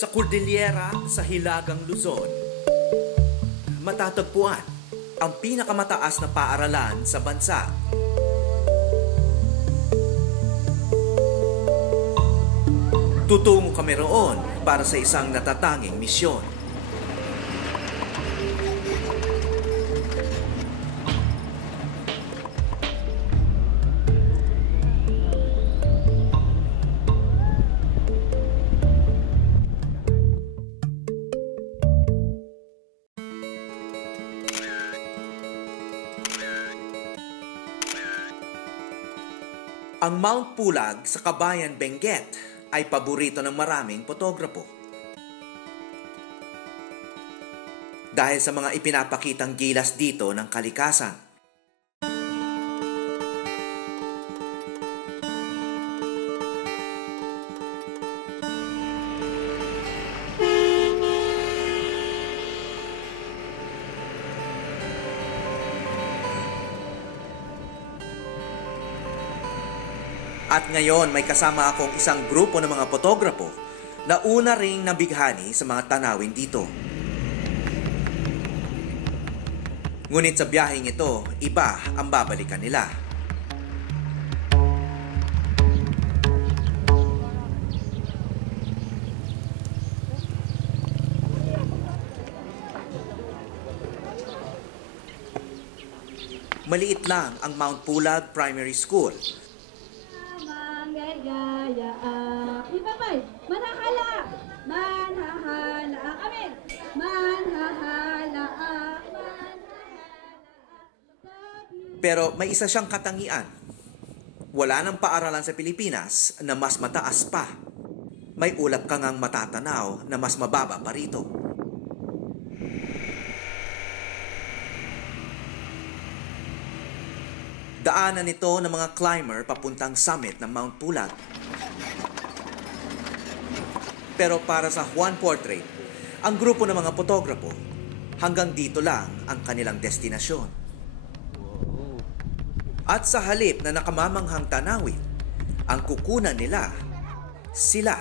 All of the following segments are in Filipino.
Sa Cordillera sa Hilagang Luzon, matatagpuan ang pinakamataas na paaralan sa bansa. Tutungo kami roon para sa isang natatanging misyon. Ang Mount Pulag sa Kabayan, Benguet ay paborito ng maraming potograpo. Dahil sa mga ipinapakitang gilas dito ng kalikasan. At ngayon may kasama akong isang grupo ng mga potograpo na una ring nabighani sa mga tanawin dito. Ngunit sa biyaheng ito, iba ang babalikan nila. Maliit lang ang Mount Pulag Primary School. Manhahala! Manhahala! Amen! Manhahala! Pero may isa siyang katangian. Wala nang paaralan sa Pilipinas na mas mataas pa. May ulap ka ngang matatanaw na mas mababa pa rito. Daanan ito ng mga climber papuntang summit ng Mount Pulag. Pero para sa Juan Portrait, ang grupo ng mga potograpo, hanggang dito lang ang kanilang destinasyon. At sa halip na nakamamanghang tanawin, ang kukunan nila, sila.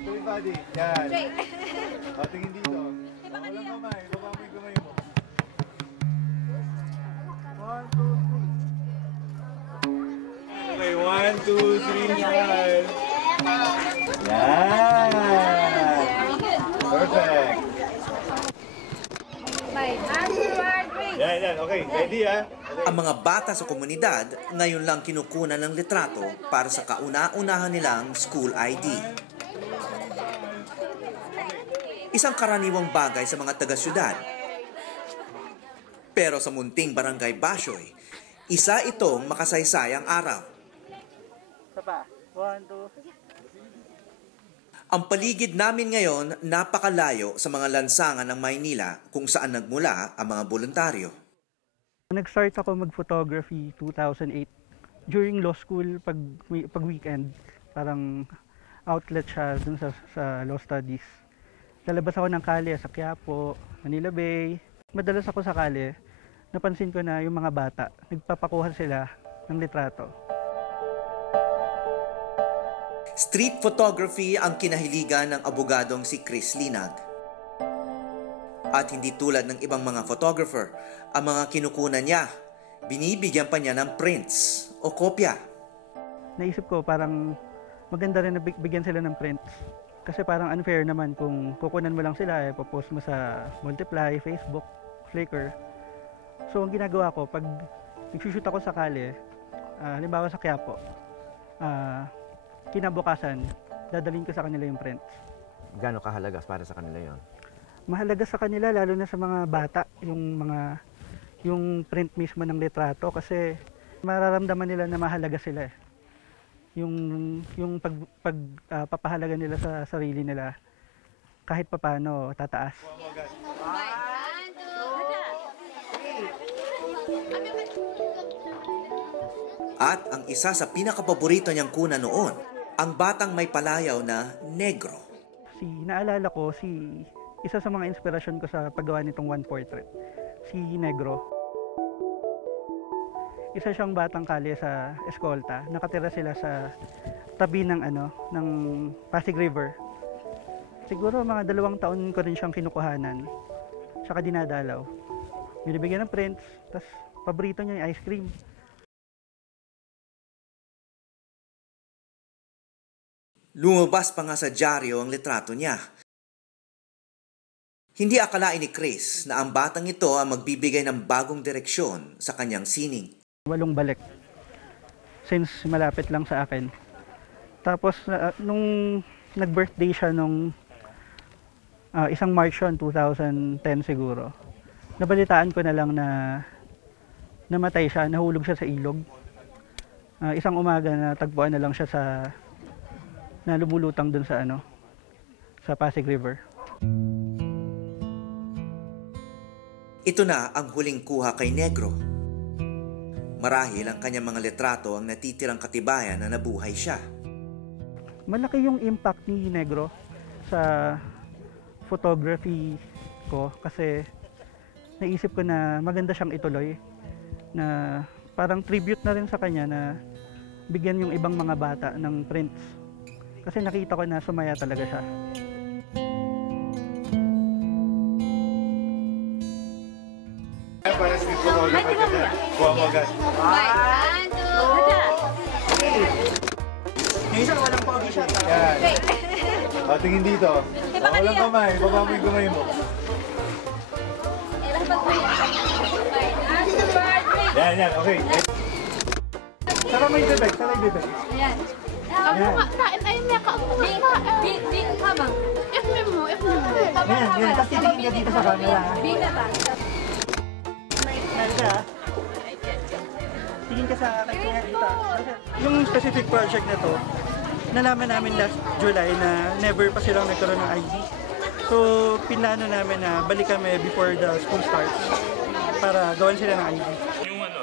Everybody, yan. O, tingin dito. Walang kamay, baba mo yung kamay mo. 1, 2, 3. Okay, 1, 2, 3, smile. Yan! Perfect! Yan, okay, ready ha? Ang mga bata sa komunidad ngayon lang kinukunan ng litrato para sa kauna-unahan nilang school ID. Isang karaniwang bagay sa mga taga-syudad. Pero sa munting barangay Basyoy, isa itong makasaysayang araw. Isa pa. 1, 2. Ang paligid namin ngayon napakalayo sa mga lansangan ng Maynila kung saan nagmula ang mga voluntaryo. Nag-start ako mag-photography 2008. During law school, pag weekend, parang outlet siya dun sa law studies. Lalabas ako ng kalye sa Quiapo, Manila Bay. Madalas ako sa kalye, napansin ko na yung mga bata, nagpapakuha sila ng litrato. Street photography ang kinahiligan ng abogadong si Chris Linag. At hindi tulad ng ibang mga photographer, ang mga kinukunan niya, binibigyan pa niya ng prints o kopya. Naisip ko parang maganda rin na bigyan sila ng prints. Kasi parang unfair naman kung kukunan mo lang sila, popost mo sa Multiply, Facebook, Flickr. So ang ginagawa ko, pag nagsushoot ako sa kalye, halimbawa sa Quiapo, kinabukasan, dadalhin ko sa kanila yung prints. Gaano kahalaga para sa kanila yon? Mahalaga sa kanila, lalo na sa mga bata, yung print mismo ng litrato kasi mararamdaman nila na mahalaga sila eh. Yung pagpapahalaga nila sa sarili nila kahit papaano tataas. At ang isa sa pinakapaborito niyang kuna noon, ang batang may palayaw na negro. Naalala ko isa sa mga inspirasyon ko sa paggawa nitong one portrait, si Negro. Isa siyang batang kalye sa eskolta. Nakatira sila sa tabi ng ng Pasig River. Siguro mga 2 taon ko rin siyang kinukuhanan. Tsaka dinadalaw. Binibigyan ng prints, tas paborito niya yung ice cream. Lumabas pa nga sa dyaryo ang litrato niya. Hindi akalain ni Chris na ang batang ito ang magbibigay ng bagong direksyon sa kanyang sining. 8 balik. Since malapit lang sa akin. Tapos nung nag-birthday siya nung isang March yun, 2010 siguro. Nabalitaan ko na lang na namatay siya, nahulog siya sa ilog. Isang umaga na tagpuan na lang siya na lumulutang dun sa sa Pasig River. Ito na ang huling kuha kay Negro. Marahil ang kanyang mga litrato ang natitirang katibayan na nabuhay siya. Malaki yung impact ni Negro sa photography ko kasi naisip ko na maganda siyang ituloy, na parang tribute na rin sa kanya na bigyan yung ibang mga bata ng prints. Kasi nakita ko na sumaya talaga siya. Para street photographer ka dyan. Kuha mo agad. Yung isa walang pogi shot. Yan. O, tingin dito. Walang kamay. Baba mo yung kamay mo. Yan. Okay. Saka may bibig. Ayan. Ayun niya ka. Bing habang. F-mem mo. Yan. Tapos titingin ka dito sa camera. Bing na ba? Tingin ka sa akin kaya dito. Yung specific project na to, nalaman namin last July na never pa silang nagkaroon ng ID. So, pinlano namin na balik kami before the school starts para gawan sila ng ID. Yung ano?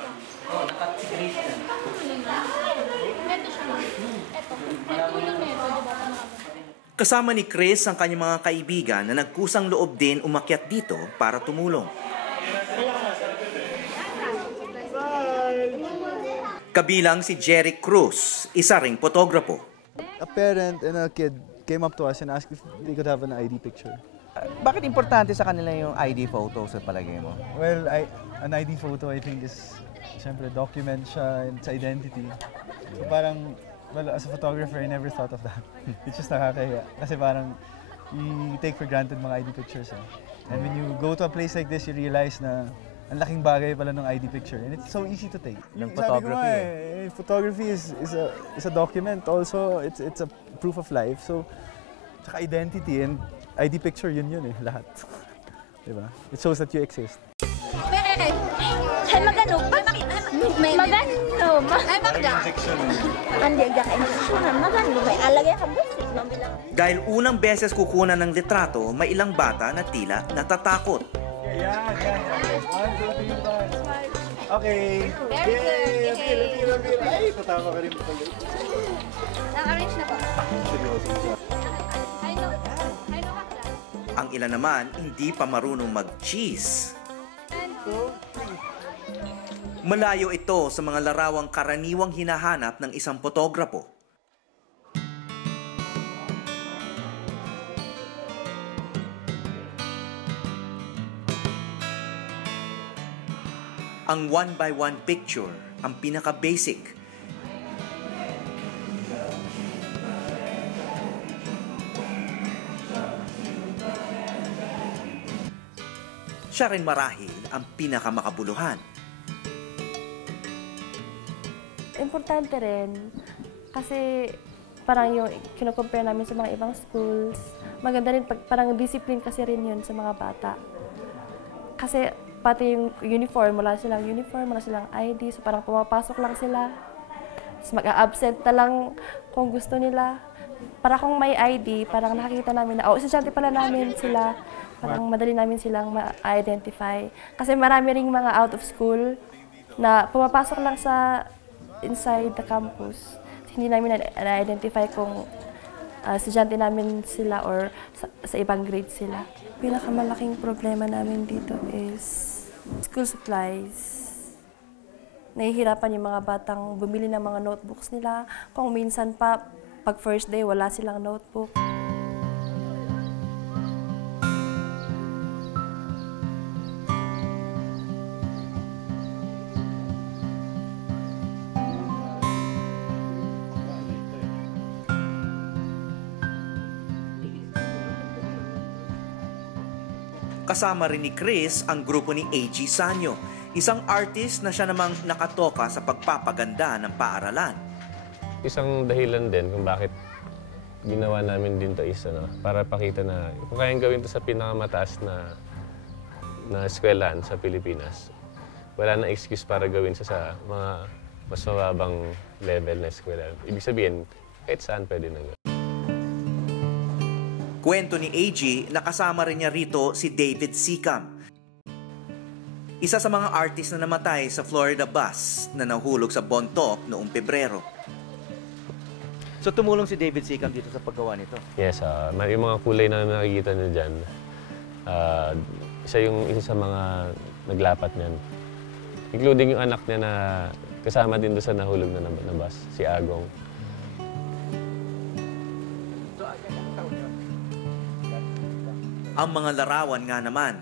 Kasama ni Chris ang kanyang mga kaibigan na nagkusang loob din umakyat dito para tumulong. Kabilang si Jerry Cruz, isa ring fotograpo. A parent and a kid came up to us and asked if they could have an ID picture. Bakit importante sa kanila yung ID photo sa palagay mo? Well, an ID photo I think is, siyempre, document siya and its identity. So parang, well, as a photographer, I never thought of that. It's just nakakahiya. Kasi parang, you take for granted mga ID pictures. And when you go to a place like this, you realize na ang laking bagay pala ng ID picture. And it's so easy to take. Ng photography. Photography is a document also. It's a proof of life. So, tsaka identity and ID picture, yun lahat. Diba? It shows that you exist. Ay magano? Magano? Ay magda? Andi agda ka instruksyonan. Magano? May alagay ka busis. Dahil unang beses kukunan ng litrato, may ilang bata na tila natatakot. Yan. 1, 2, 3, 5. Okay. Very good. Appeal. Ay, tatama ka rin pala. Na-arrange na po. Seryoso siya. I know ka. Ang ilan naman, hindi pa marunong mag-cheese. Malayo ito sa mga larawang karaniwang hinahanap ng isang fotograpo. Ang 1x1 picture, ang pinaka-basic. Siya rin marahil ang pinaka-makabuluhan. Importante rin kasi parang yung kino-compare namin sa mga ibang schools, maganda rin parang discipline kasi rin yun sa mga bata. Kasi pati yung uniform, wala silang ID, so parang pumapasok lang sila. Tapos mag-a-absent na lang kung gusto nila. Para kung may ID, parang nakikita namin na, estudyante pala namin sila. Parang madali namin silang ma-identify. Kasi marami ring mga out of school na pumapasok lang sa inside the campus. Hindi namin na-identify kung estudyante namin sila or sa ibang grade sila. Pinakamalaking problema namin dito is school supplies. nahihirapan yung mga batang bumili ng mga notebooks nila. Kung minsan pa, pag first day, wala silang notebook. Kasama rin ni Chris ang grupo ni A.G. Sanyo, isang artist na siya namang nakatoka sa pagpapaganda ng paaralan. Isang dahilan din kung bakit ginawa namin din to is para pakita na kung kayang gawin to sa pinakamataas na eskwelahan sa Pilipinas, wala na excuse para gawin sa mga mas mababang level na eskwelahan. Ibig sabihin, kahit saan pwede na gawin. Kwento ni A.G. na kasama rin niya rito si David Sikam, isa sa mga artist na namatay sa Florida bus na nahulog sa Bontoc noong Pebrero. So tumulong si David Sikam dito sa paggawa nito? Yes, yung mga kulay na nakikita niyo dyan, isa sa mga naglapat niyan. Including yung anak niya na kasama din doon sa nahulog na bus, si Agong. Ang mga larawan nga naman,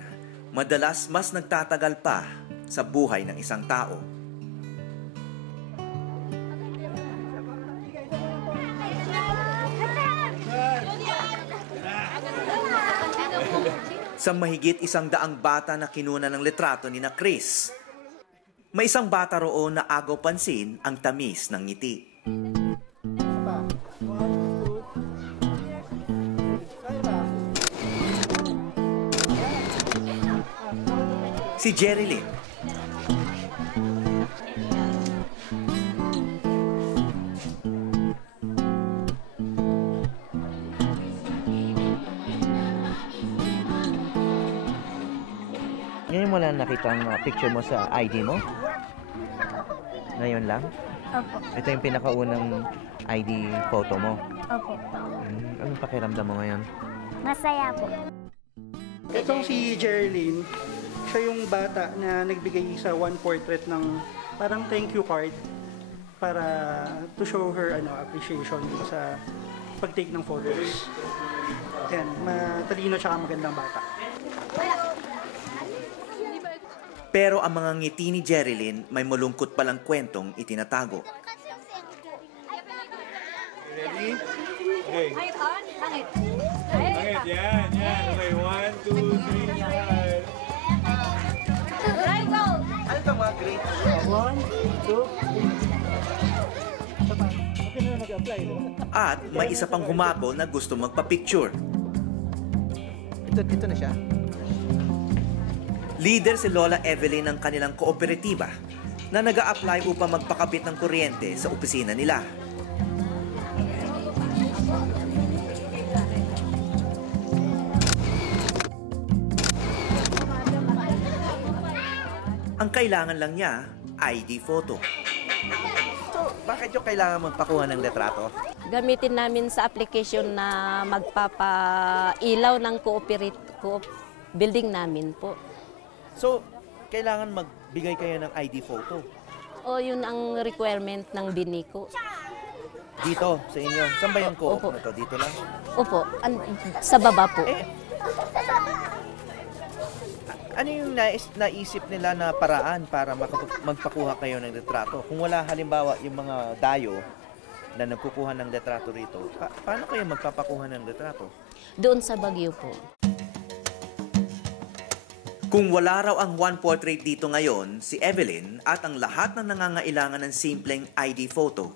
madalas mas nagtatagal pa sa buhay ng isang tao. Sa mahigit 100 bata na kinuna ng litrato ni na Chris, may isang bata roon na agaw pansin ang tamis ng ngiti. Si Jerilyn. Ngayon mo lang nakita ang picture mo sa ID mo? Ngayon lang? Opo. Ito yung pinakaunang ID photo mo? Opo. Anong pakiramdam mo ngayon? Masaya po. Itong si Jerilyn, siya yung bata na nagbigay sa one portrait ng parang thank you card para to show her appreciation sa pag-take ng photos. Yan, matalino tsaka magandang bata. Pero ang mga ngiti ni Jerilyn may malungkot palang kwentong itinatago. Ready? Okay. Pangit, yan. Okay, 1, 2, 3, 4. Ano ito mga grade? 1, 2, 3. At may isa pang humabol na gusto magpa-picture. Ito na siya? Leader si Lola Evelyn ng kanilang kooperatiba na nag-a-apply upang magpakabit ng kuryente sa opisina nila. Ang kailangan lang niya, ID photo. So, bakit yung kailangan magpakuha ng litrato? Gamitin namin sa application na magpapailaw ng building namin po. So, kailangan magbigay kayo ng ID photo? O yun ang requirement ng BINICO. Dito, sa inyo? Saan ba yung co-op Opo. na to? Dito lang? Opo, sa baba po. Ano yung naisip nila na paraan para magpakuha kayo ng litrato? Kung wala halimbawa yung mga dayo na nagkukuha ng litrato rito, paano kayo magpapakuha ng litrato? Doon sa Baguio po. Kung wala raw ang one portrait dito ngayon, si Evelyn at ang lahat ng nangangailangan ng simpleng ID photo,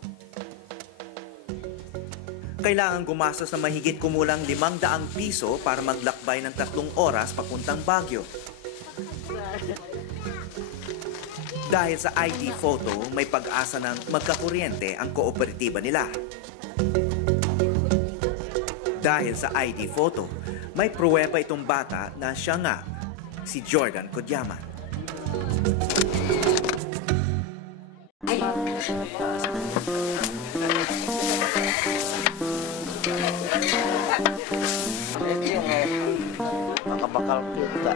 kailangan gumastos na mahigit kumulang 500 piso para maglakbay ng 3 oras papuntang Baguio. Dahil sa ID photo, may pag-asa ng magkakuryente ang kooperatiba nila. Dahil sa ID photo, may pruweba itong bata na siya nga, si Jordan Kodyaman. Makabakal kita.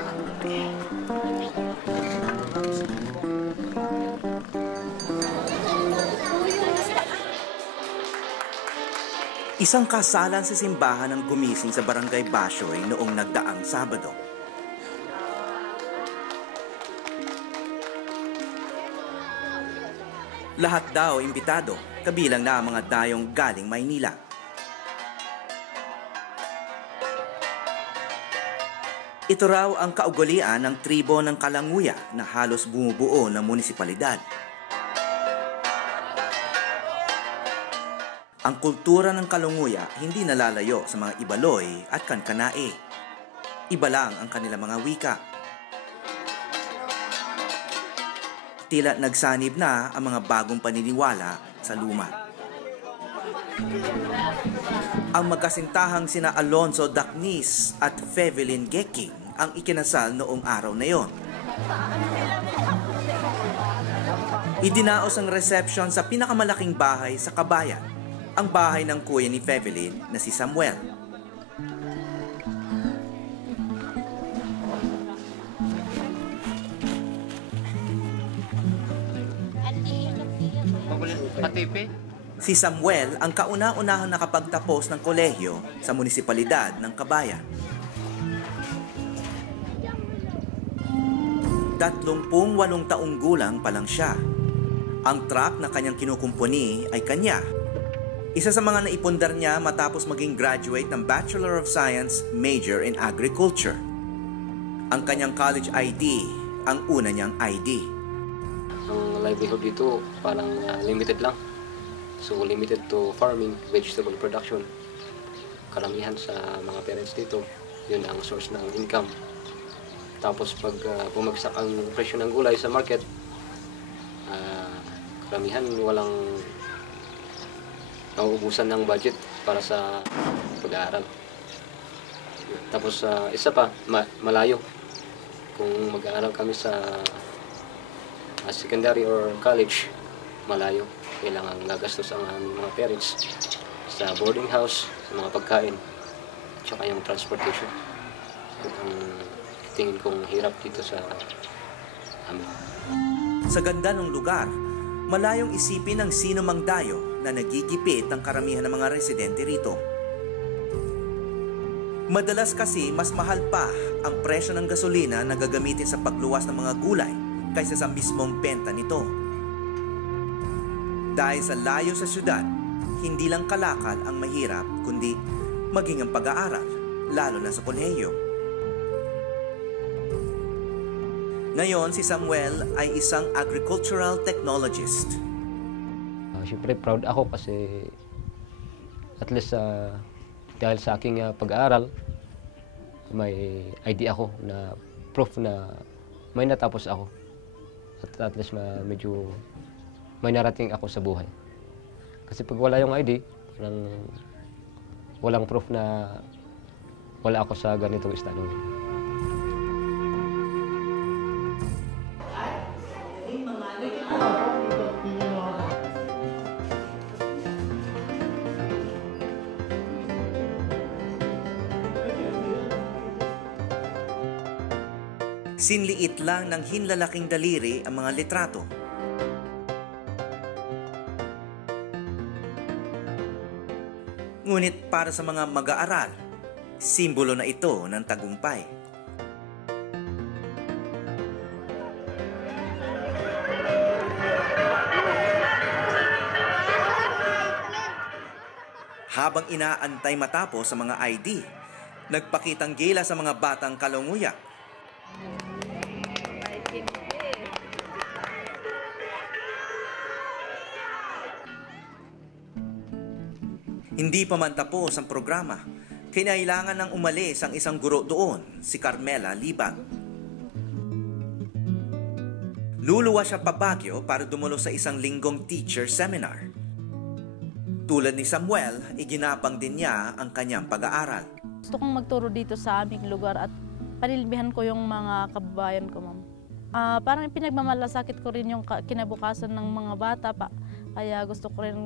Isang kasalan sa simbahan ang gumising sa Barangay Basyoy noong nagdaang Sabado. Lahat daw imbitado, kabilang na ang mga dayong galing Maynila. Ito raw ang kaugalian ng tribo ng Kalanguya na halos bumubuo ng munisipalidad. Ang kultura ng Kalanguya hindi nalalayo sa mga Ibaloy at Kankanae. Iba lang ang kanilang mga wika. Tila nagsanib na ang mga bagong paniniwala sa luma. Ang magkasintahang sina Alonzo Dacnis at Fevelin Geking ang ikinasal noong araw na yon. Idinaos ang reception sa pinakamalaking bahay sa Kabayan, ang bahay ng kuya ni Fevelin na si Samuel. Si Samuel ang kauna-unahang nakapagtapos ng kolehiyo sa munisipalidad ng Kabayan. 38 taong gulang pa lang siya. Ang truck na kanyang kinukumpuni ay kanya. Isa sa mga naipundar niya matapos maging graduate ng Bachelor of Science major in Agriculture. Ang kanyang college ID, ang una niyang ID. Ang livelihood dito parang limited lang. So limited to farming, vegetable production. Karamihan sa mga parents dito, yun ang source ng income. Tapos pag bumagsak ang presyo ng gulay sa market, karamihan walang nauubusan ng budget para sa pag-aaral. Tapos isa pa, malayo. Kung mag-aaral kami sa secondary or college, malayo. Kailangan gagastos ang aming mga parents sa boarding house, sa mga pagkain, tsaka yung transportation. Ang tingin kong hirap dito sa amin. Sa ganda ng lugar, malayong isipin ng sino mang dayo na nagigipit ang karamihan ng mga residente rito. Madalas kasi mas mahal pa ang presyo ng gasolina na gagamitin sa pagluwas ng mga gulay kaysa sa mismong benta nito. Dahil sa layo sa syudad, hindi lang kalakal ang mahirap, kundi maging ang pag-aaral, lalo na sa kolehiyo. Ngayon, si Samuel ay isang agricultural technologist. Siyempre, proud ako kasi at least dahil sa aking pag-aaral, may ID ako na proof na may natapos ako. At least medyo may narating ako sa buhay. Kasi pag wala yung ID, walang proof na wala ako sa ganitong estado. Sinliit lang ng hinlalaking daliri ang mga litrato. Ngunit para sa mga mag-aaral, simbolo na ito ng tagumpay. Habang inaantay matapos sa mga ID, nagpakitang gila sa mga batang Kalanguya. Hindi pa man tapos ang programa, kinailangan ng umalis ang isang guro doon, si Carmela Libag. Luluwas siya pa Baguio para dumulo sa isang linggong teacher seminar. Tulad ni Samuel, iginapang din niya ang kanyang pag-aaral. Gusto kong magturo dito sa aming lugar at panilbihan ko yung mga kababayan ko, ma'am. Parang pinagmamalasakit ko rin yung kinabukasan ng mga bata pa. Kaya gusto ko rin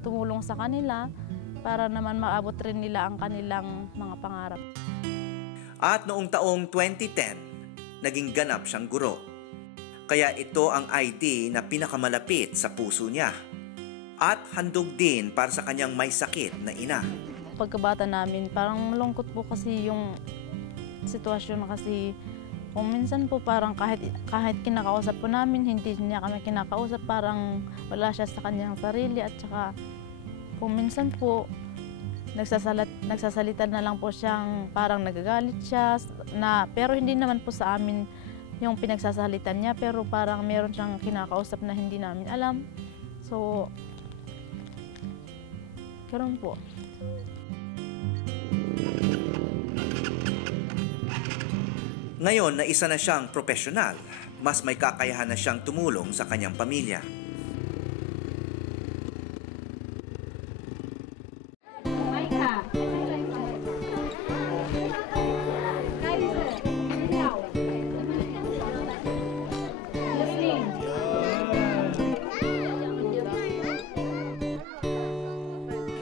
tumulong sa kanila para naman maabot rin nila ang kanilang mga pangarap. At noong taong 2010, naging ganap siyang guro. Kaya ito ang ID na pinakamalapit sa puso niya. At handog din para sa kanyang may sakit na ina. Pagkabata namin, parang malungkot po kasi yung sitwasyon kasi kung minsan po parang kahit kinakausap po namin, hindi niya kami kinakausap, parang wala siya sa kanyang sarili at saka kung minsan po nagsasalita na lang po siyang parang nagagalit siya pero hindi naman po sa amin yung pinagsasalitan niya, pero parang meron siyang kinakausap na hindi namin alam. So, ganoon po. Ngayon na isa na siyang profesional, mas may kakayahan na siyang tumulong sa kanyang pamilya.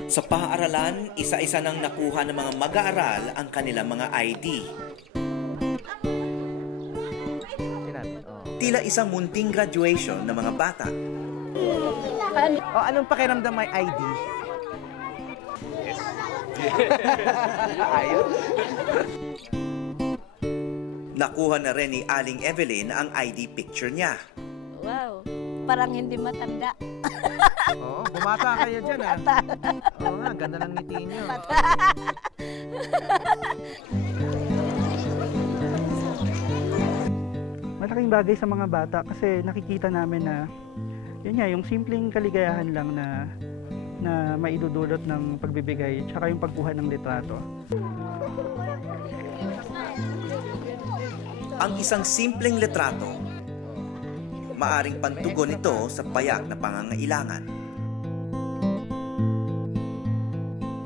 Sa paaralan, isa-isa nang nakuha ng mga mag-aaral ang kanilang mga ID. Tila isang munting graduation ng mga bata. Anong pakiramdam may ID? Ayun. Nakuha na rin ni Aling Evelyn ang ID picture niya. Wow, parang hindi matanda. Bumata kayo dyan nga, ganda ng ngiti niyo. Malaking bagay sa mga bata kasi nakikita namin na yun nga, yung simpleng kaligayahan lang na maidudulot ng pagbibigay tsaka yung pagkuha ng litrato. Ang isang simpleng litrato, maaring pantugon ito sa payak na pangangailangan.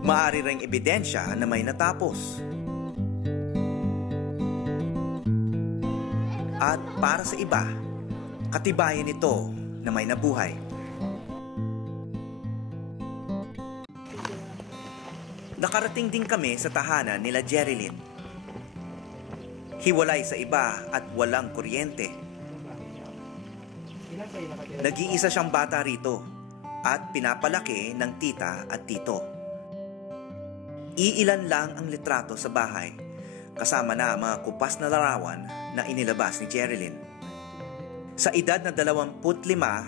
Maari ring ebidensya na may natapos. At para sa iba, katibayan ito na may nabuhay. Nakarating din kami sa tahanan nila Jerilyn. Hiwalay sa iba at walang kuryente. Nag-iisa siyang bata rito at pinapalaki ng tita at tito. Iilan lang ang litrato sa bahay, kasama na ang mga kupas na larawan na inilabas ni Jerilyn. Sa edad na 25,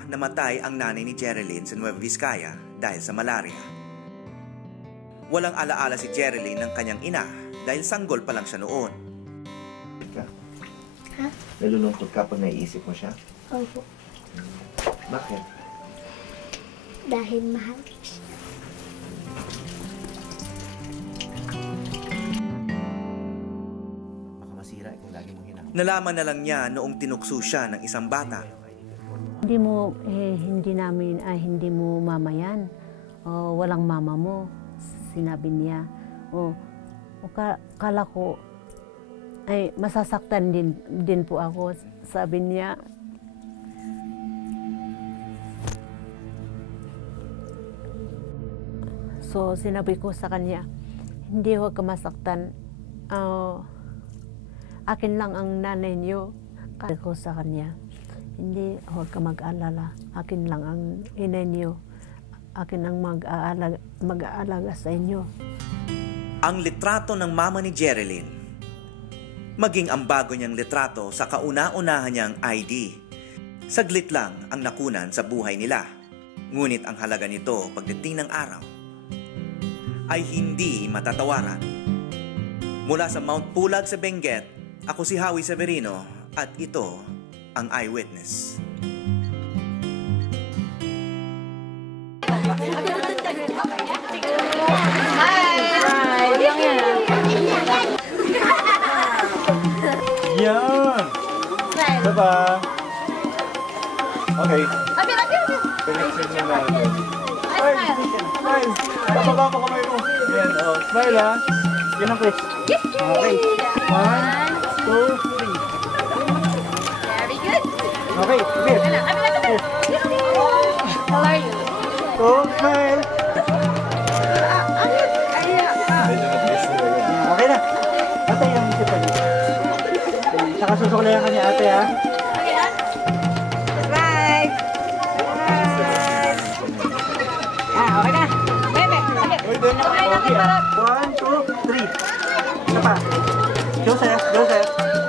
namatay ang nanay ni Jerilyn sa Nueva Vizcaya dahil sa malaria. Walang alaala si Jerilyn ng kanyang ina dahil sanggol pa lang siya noon. Ha? Nalulungkot ka pag naiisip mo siya? Opo. Bakit? Dahil mahal siya. Nalaman na lang niya noong tinukso siya ng isang bata. Hindi mo mamayan. Walang mama mo, sinabi niya. Kala ko, ay masasaktan din po ako, sabi niya. So sinabi ko sa kanya, hindi huwag ka masaktan. Akin lang ang nanay niyo. Sabi ko sa kanya, hindi, huwag ka mag-alala. Akin lang ang inay niyo. Akin ang mag-aalaga sa inyo. Ang litrato ng mama ni Jerilyn, maging ang bago niyang litrato sa kauna-unahan niyang ID, saglit lang ang nakunan sa buhay nila. Ngunit ang halaga nito pagdating ng araw ay hindi matatawaran. Mula sa Mount Pulag sa Benguet, ako si Howie Severino at ito ang Eyewitness. Yan! Diba? Okay. Connection na natin. Smile! Bababa mo kamay mo. Yan, smile ha. Yan ang Chris. Okay. 1, 2, 3. Very good. Okay, clear. How are you? Smile! Okay na. Ate yung sipa niya. Saka susuklayan ka niya ate ha. Bye! Okay, 1, 2, 3. Isa pa. Joseph, Joseph.